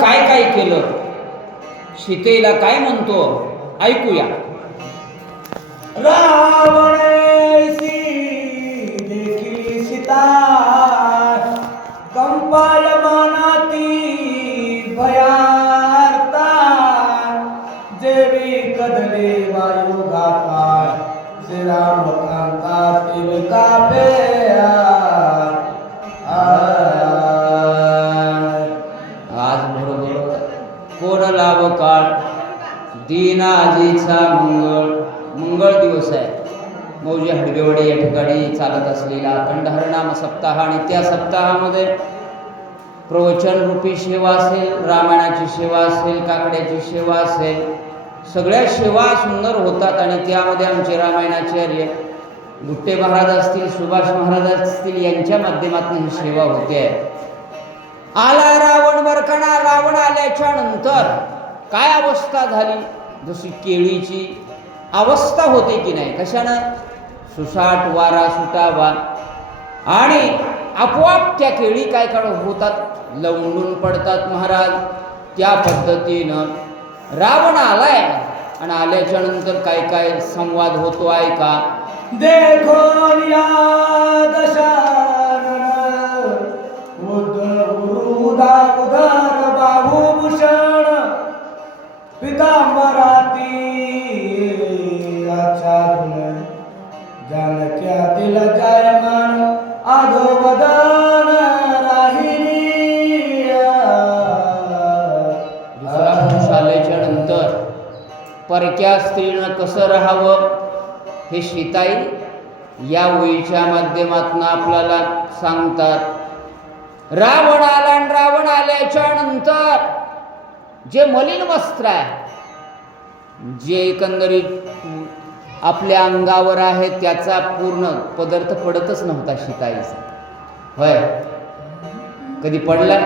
काय काय केलं, सीतेला काय म्हणतो ऐकूया. रावणेसी देखिली सीता कंपायमानाती भयार्ता जेवी कदले वायू गाता श्रीरामकांता तिल कापे आज बरोबर कोण लाभ काळ दीनाजीचा मंगळ दिवस आहे. मौजे हडगेवाडी या ठिकाणी चालत असलेला अखंड हरिनाम सप्ताह आणि त्या सप्ताहामध्ये प्रवचन रूपी सेवा असेल, रामायणाची सेवा असेल, काकड्याची सेवा असेल, सगळ्या सेवा सुंदर होतात. आणि त्यामध्ये आमचे रामायणाचार्य गुट्टे महाराज असतील, सुभाष महाराज असतील, यांच्या माध्यमातून ही सेवा होते. आला रावण बरकणा. रावण आल्याच्या नंतर काय अवस्था झाली, जशी केळीची अवस्था होते की नाही, कशानं, सुसाट वारा सुटावा आणि आपोआप त्या केळी काय होतात, लवंडून पडतात महाराज. त्या पद्धतीनं रावण आलाय आणि आल्याच्या नंतर काय काय संवाद होतो ऐका. देखो या दशानन उदार बाहुभूषण पितांबराती आच्छादन जानक्या दिल जायमान आधोवदन राहिली. दुसरा पुरुष आल्याच्या नंतर परक्या स्त्रीनं कसं राहावं हे सीताई या ओळीच्या माध्यमातून आपल्याला सांगतात. रावण आला आणि रावण आल्याच्या नंतर जे मलिन वस्त्र आहे, जे एकंदरीत आपल्या अंगावर आहे, त्याचा पूर्ण पदार्थ पडतच नव्हता सीताईचा. होय, कधी पडला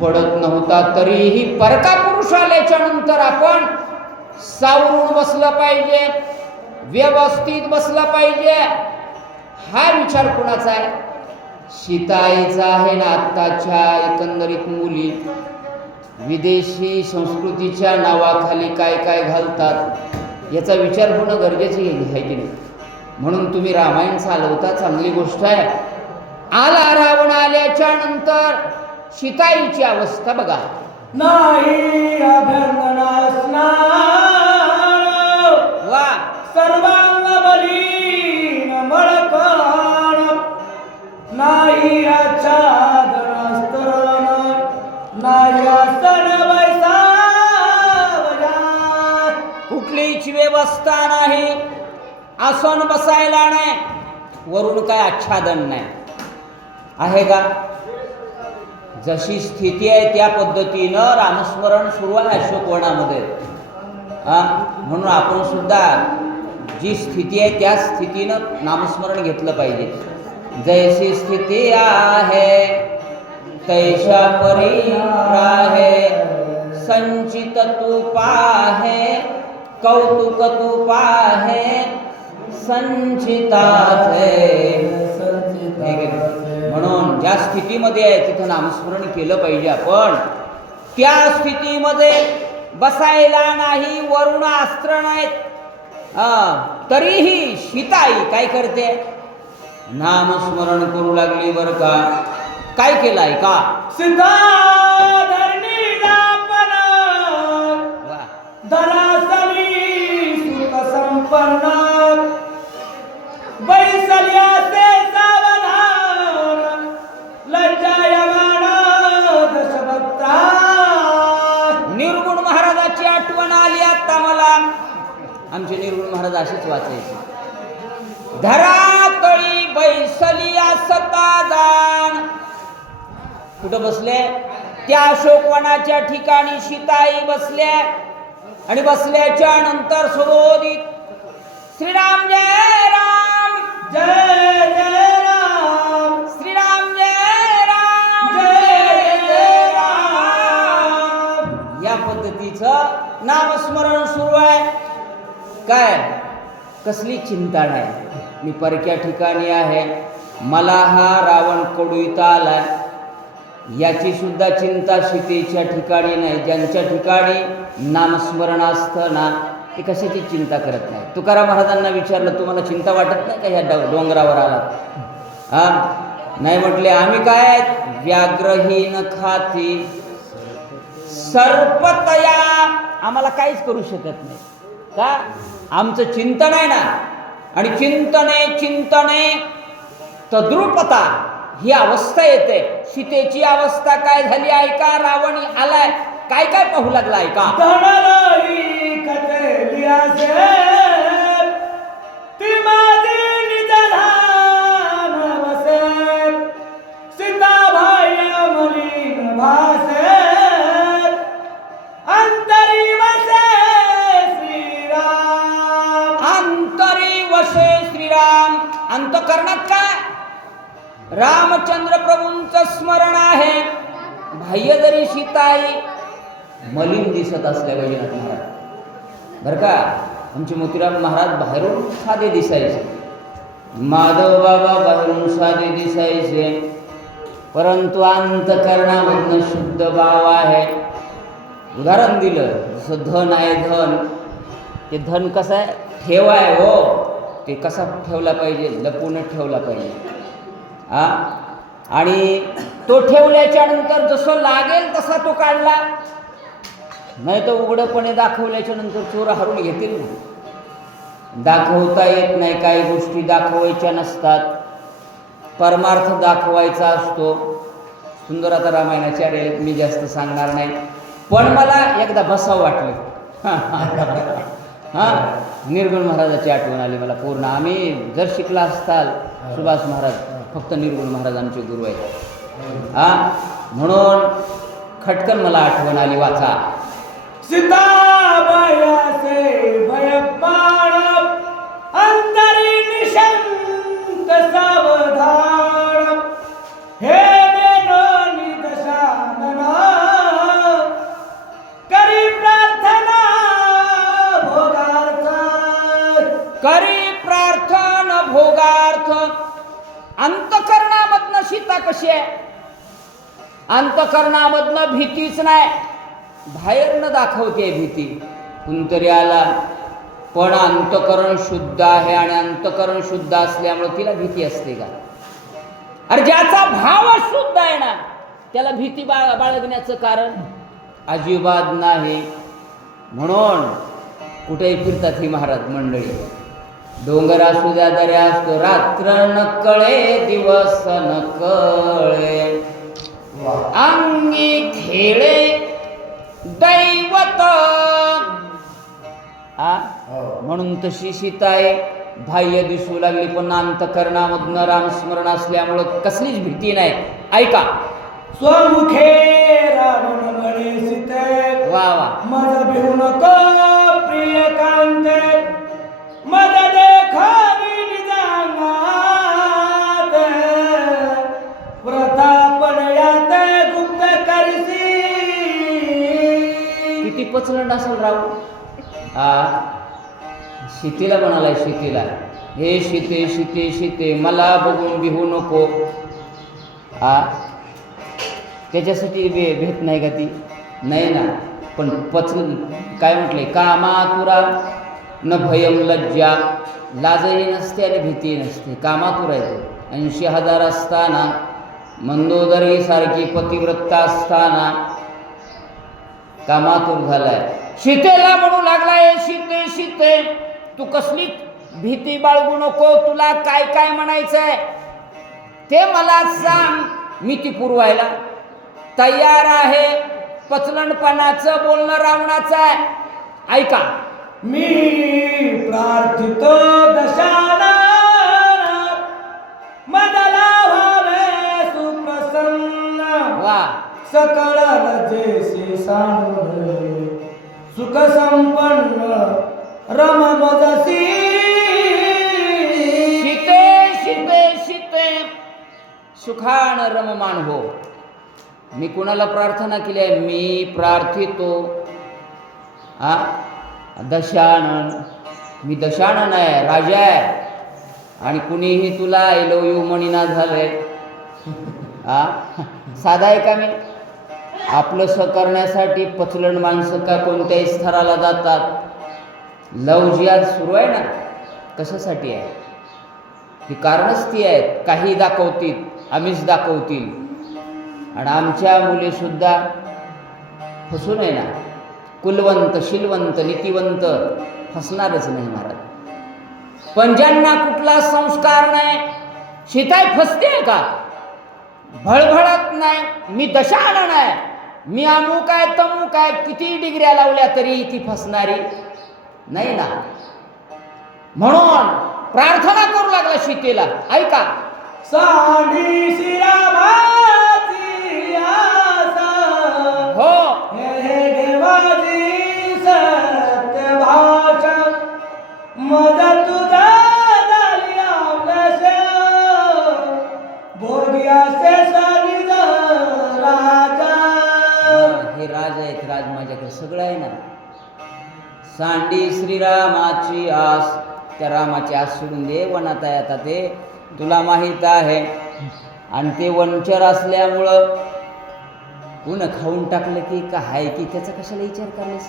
पडत नव्हता. तरीही परका पुरुष आल्याच्या नंतर आपण सावरून बसलं पाहिजे, व्यवस्थित बसलं पाहिजे. हा विचार कोणाचा आहे, सीताईचा आहे ना. आत्ताच्या एकंदरीत मुली विदेशी संस्कृतीच्या नावाखाली काय काय घालतात याचा विचार होणं गरजेचं आहे की नाही. म्हणून तुम्ही रामायण चालवता, चांगली गोष्ट आहे. आला रावण आल्याच्या नंतर सीताईची अवस्था बघा. नाही अभ्यंगना स्नान वा सर्वांग बलीन मळकण नाही आच्छादन स्तरण नाही आसन वैसावयात. कुठलीच व्यवस्था नाही, आसन बसायला नाही, वरून काय आच्छादन नाही आहे का. जशी स्थिती आहे त्या पद्धतीनं रामस्मरण सुरू आहे अशोकवनामध्ये. म्हणून आपण सुद्धा जी स्थिती आहे त्या स्थितीनं नामस्मरण घेतलं पाहिजे. जैसी स्थिती आहे तैशा परी राहे, संचित तू पाहे कौतुक तू पाहे संचितात. म्हणून ज्या स्थितीमध्ये आहे तिथं नामस्मरण केलं पाहिजे आपण. त्या स्थितीमध्ये बसायला नाही, वरुण अस्त्र नाहीत. तरीही सीताई काय करते, नामस्मरण करू लागली बर का. काय केलंय का, सीता धरणीला पण धरासली सुख संपन्न बैसल्याचे सावधान लज्जायमान दशभक्ता. निर्गुण महाराजाची आठवण आली आता मला. आमचे निर्गुण महाराज अशीच वाचायचे. धरातळी बैसलिया सतादान. कुठं बसले, त्या अशोकवनाच्या ठिकाणी सीताई बसल्या. आणि बसल्याच्या नंतर सुरोदित श्रीराम जय राम जय जय राम श्रीराम जय राम जय जय राम या पद्धतीचं नामस्मरण सुरू आहे. काय कसली चिंता नाही, मी परक्या ठिकाणी आहे, मला हा रावण कडू इथं आलाय, याची सुद्धा चिंता सीतेच्या ठिकाणी नाही. ज्यांच्या ठिकाणी नामस्मरण असतं ना ते कशाची चिंता करत नाही. तुकाराम महाराजांना विचारलं, तुम्हाला चिंता वाटत नाही का ह्या डोंगरावर आलात? नाही म्हटले, आम्ही काय व्याघ्रहीन खाती सर्पतया, आम्हाला काहीच करू शकत नाही का? आमचं चिंतन आहे ना. आणि चिंतने तद्रुपता ही अवस्था येते. सीतेची अवस्था काय झाली ऐका. रावणी आलाय, काय काय पाहू लागला ऐका. धनलाई कथेलियासे ती माझी निजधान वसे सीताबाई मलिन भासे अंतरी वसे श्रीराम. अंतरी वसे श्रीराम. अंतकरणात काय? रामचंद्र प्रभूंचं स्मरण आहे. बाह्य जरी सीताई मलिन दिसत असल्या वैजनाथ महाराज बरं का. आमचे मोतीराम महाराज बाहेरून साधे दिसायचे, माधव बाबा बाहेरून साधे दिसायचे, परंतु अंतकरणामधनं शुद्ध भाव आहे. उदाहरण दिलं जसं धन आहे. धन ते धन कसं आहे? ठेवा आहे हो. ते कसा ठेवला पाहिजे? लपून ठेवला पाहिजे. आणि तो ठेवल्याच्या नंतर जसं लागेल तसा तो काढला, नाही तर उघडपणे दाखवल्याच्या नंतर चोर हरून घेतील ना. दाखवता येत नाही, काही गोष्टी दाखवायच्या नसतात, परमार्थ दाखवायचा असतो. सुंदर आता रामायणाच्या आलेले मी जास्त सांगणार नाही, पण मला एकदा बसावं वाटलं. निर्गुण महाराजाची आठवण आली मला पूर्ण. आम्ही जर शिकला असताल सुभाष महाराज, फक्त निर्गुण महाराज आमचे गुरु आहेत. म्हणून खटकन मला आठवण आली, वाचा. सीताबायासे भयपाण अंतरी निशंक सावधान हे देनोनी दशानना करी प्रार्थना भोगार्थ. करी प्रार्थना भोगार्थ. अंतकरणामधनं सीता कशी आहे? अंतकरणामधनं भीतीच नाही, बाहेरनं दाखवते भीती. कुणतरी आला, पण अंतकरण शुद्ध आहे. आणि अंतकरण शुद्ध असल्यामुळे तिला भीती असते का? अरे ज्याचा भाव शुद्ध आहे ना त्याला भीती बाळगण्याचं कारण अजिबात नाही. म्हणून कुठेही फिरतात ही महाराज मंडळी. डोंगर असू द्या, दर्या असतो, रात्र न कळे दिवस न कळे, अंगी खेळे दैवत. म्हणून तशी सीता आहे, बाह्य दिसू लागली पण अंतकरणामधनं रामस्मरण असल्यामुळं कसलीच भीती नाही. ऐका. स्वमुखे रावण म्हणे सीते वा वा. मज भिवू नको प्रिय कांते मज देखावी निजांगात प्रतापण यात गुप्त करसी. किती पचलंड असेल राहू. सीतेला म्हणालाय, सीतेला, हे सीते सीते सीते मला बघून भिवू नको. त्याच्यासाठी भेट नाही का ती? नाही ना. पण काय म्हटलंय? कामातुरा न भयम लज्जा. लाजही नसते आणि भीती नसते, कामातुर आहे तो. 80,000 असताना, मंदोदरी सारखी पतिव्रता असताना कामातुर झालाय. सीतेला म्हणू लागलाय, सीते सीते तू कसली भीती बाळगू नको, तुला काय काय म्हणायचंय ते मला सांग, मी ती पुरवायला तयार आहे. पचलणपणाचं बोलणं रावणाचं आहे. ऐका. मी प्रार्थितो दशानन मदला भावे सुप्रसन्न. वा. सकळ रजेसी सांडुळे सुख संपन्न रम मजसी. सीते सीते सीते सुखान रममान हो. मी कुणाला प्रार्थना केली आहे? मी प्रार्थितो दशानन. मी दशानन आहे, राजा आहे. आणि कुणीही तुला आय लव यू म्हणीना झालंय. साधा आहे का मी? आपलंसं करण्यासाठी पचलन माणसं का कोणत्याही स्तराला जातात. लव जिहाद सुरू आहे ना, कशासाठी आहे? ही कारणच ती आहेत. काही दाखवतील, आम्हीच दाखवतील. आणि आमच्या मुलीसुद्धा फसून आहे ना, कुलवंत, शीलवंत, नीतिवंत फसणारच नाही महाराज. पण ज्यांना कुठला संस्कार नाही, सीताई फसते का? भळभळत नाही, मी दशाण नाही, मी अमुक आहे तमुक आहे, किती डिग्र्या लावल्या तरी ती फसणारी नाही ना. म्हणून प्रार्थना करू लागला सीतेला. ऐका, सांडी श्रीरामाची आसा, हो हे देवाची सत्य भाषा, मज तुझा झाली आपल्याशा, भोग्यासे सरिज राजा. हे राज आहेत, राज माझ्याकडे सगळं आहे ना. सांडी श्रीरामाची आस, त्या रामाची आस सोडून दे. वनात आहे आता ते, तुला माहीत आहे. आणि ते वंचर असल्यामुळं पुन्हा खाऊन टाकलं की का आहे की त्याचा कशाला विचार करतेस?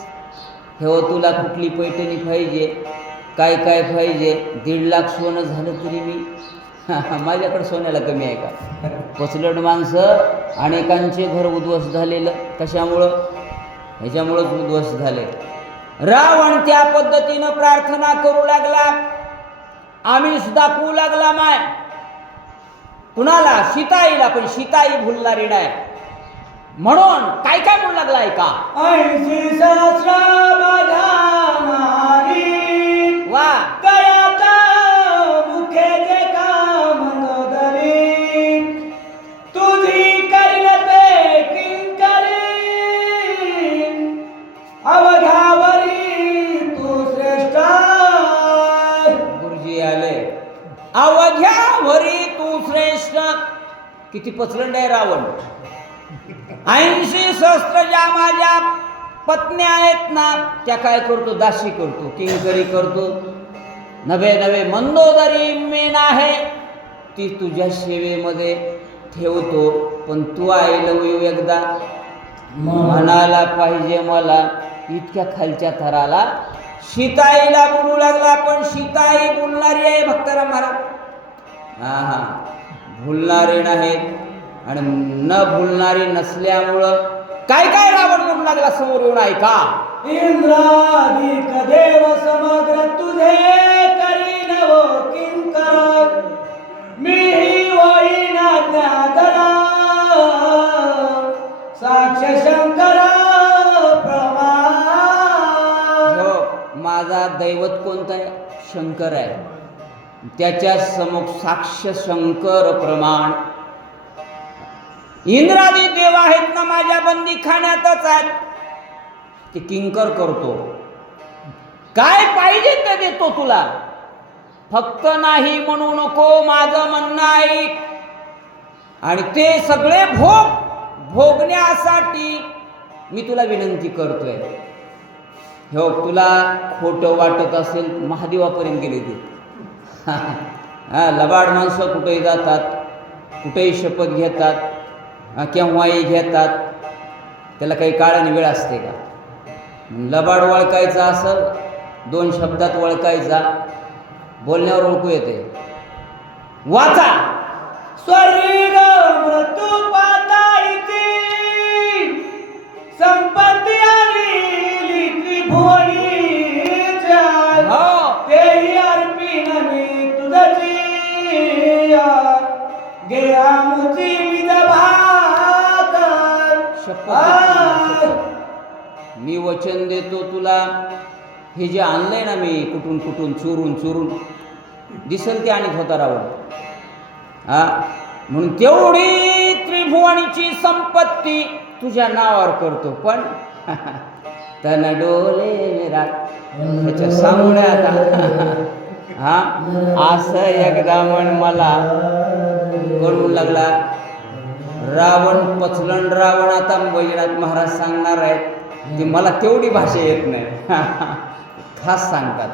हे तुला कुठली पैठणी पाहिजे, काय काय पाहिजे, 1.5 लाख सोनं झालं तरी मी माझ्याकडे सोन्याला कमी आहे का? पचलड माणसं, अनेकांचे घर उद्ध्वस्त झालेलं कशामुळं? ह्याच्यामुळंच उद्ध्वस्त झाले. रावण त्या पद्धतीनं प्रार्थना करू लागला, आम्हीच दाखवू लागला माय कुणाला? सीताईला. पण सीताई भुलणारी नाही. म्हणून काय काय म्हणू लागला ऐका, 80 सहस्र माझ्या नारी, वा कयाता मुखे जे का मंदोदरी, तुझी करीन ते किंकरी, अवघ्यावरी तू श्रेष्ठ. गुरुजी आले, अवघ्यावरी तू श्रेष्ठ. किती पचलंड आहे रावण. 80 सहस्त्र ज्या माझ्या पत्न्या आहेत ना, त्या काय करतो? दासी करतो, किंकरी करतो. नवे नवे मंदोदरी मेन आहे, ती तुझ्या सेवेमध्ये ठेवतो. पण तू आय लव यू एकदा म्हणायला पाहिजे मला. इतक्या खालच्या थराला सीताईला बोलू लागला. पण सीताई बोलणारी आहे भक्ताराम महाराज. हा भुलणारे नाहीत. आणि न भुलणारी नसल्यामुळं काय काय रावण म्हणू लागला समोर येऊन ऐका, इंद्रादिक देव समग्र तुझे करीन वो किंकर, मी होईन ज्ञादरा, साक्ष शंकर प्रमाण. हो माझा दैवत कोणता आहे? शंकर आहे. त्याच्या समोर साक्ष शंकर प्रमाण. इंद्रादी देव आहेत ना माझ्या बंदी खाण्यातच आहेत. ते किंकर करतो, काय पाहिजे ते देतो तुला. फक्त नाही म्हणू नको, माझं म्हणणं ऐक. आणि ते सगळे भोगण्यासाठी मी तुला विनंती करतोय. हो तुला खोटं वाटत असेल, महादेवापर्यंत गेले ते. लबाड माणसं कुठेही जातात, कुठेही शपथ घेतात, केव्हाही घेतात. त्याला काही काळ आणि वेळ असते का? लबाड ओळखायचा असेल 2 शब्दात ओळखायचा, बोलण्यावर ओळखू येते. वाचा, स्वर्ग मृत्यू पाताळीची संपत्ती आणि त्रिभुवनी जय, तेही अर्पिन मी तुझची गे आमुची मी वचन देतो तुला. हे जे आणलंय ना मी कुठून कुठून चुरून चुरून, दिसेल ते आणत होता रावण. म्हणून तेवढी त्रिभुवनीची संपत्ती तुझ्या नावावर करतो. पण तन डोले ह्याच्या सांगण्यात असं एकदा म्हण मला कळून लागला. रावण पचलन रावण. आता बैजनाथ महाराज सांगणार आहेत की मला तेवढी भाषा येत नाही. खास सांगतात,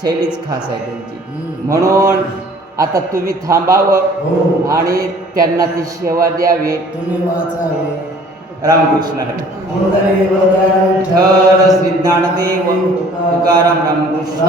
शैलीच खास आहे त्यांची. म्हणून आता तुम्ही थांबावं हो. आणि त्यांना ती सेवा द्यावी. तुम्ही वाचावे. रामकृष्ण हरी. पुंडलिक वरदान विठ्ठल श्री ज्ञानदेव तुकाराम रामकृष्ण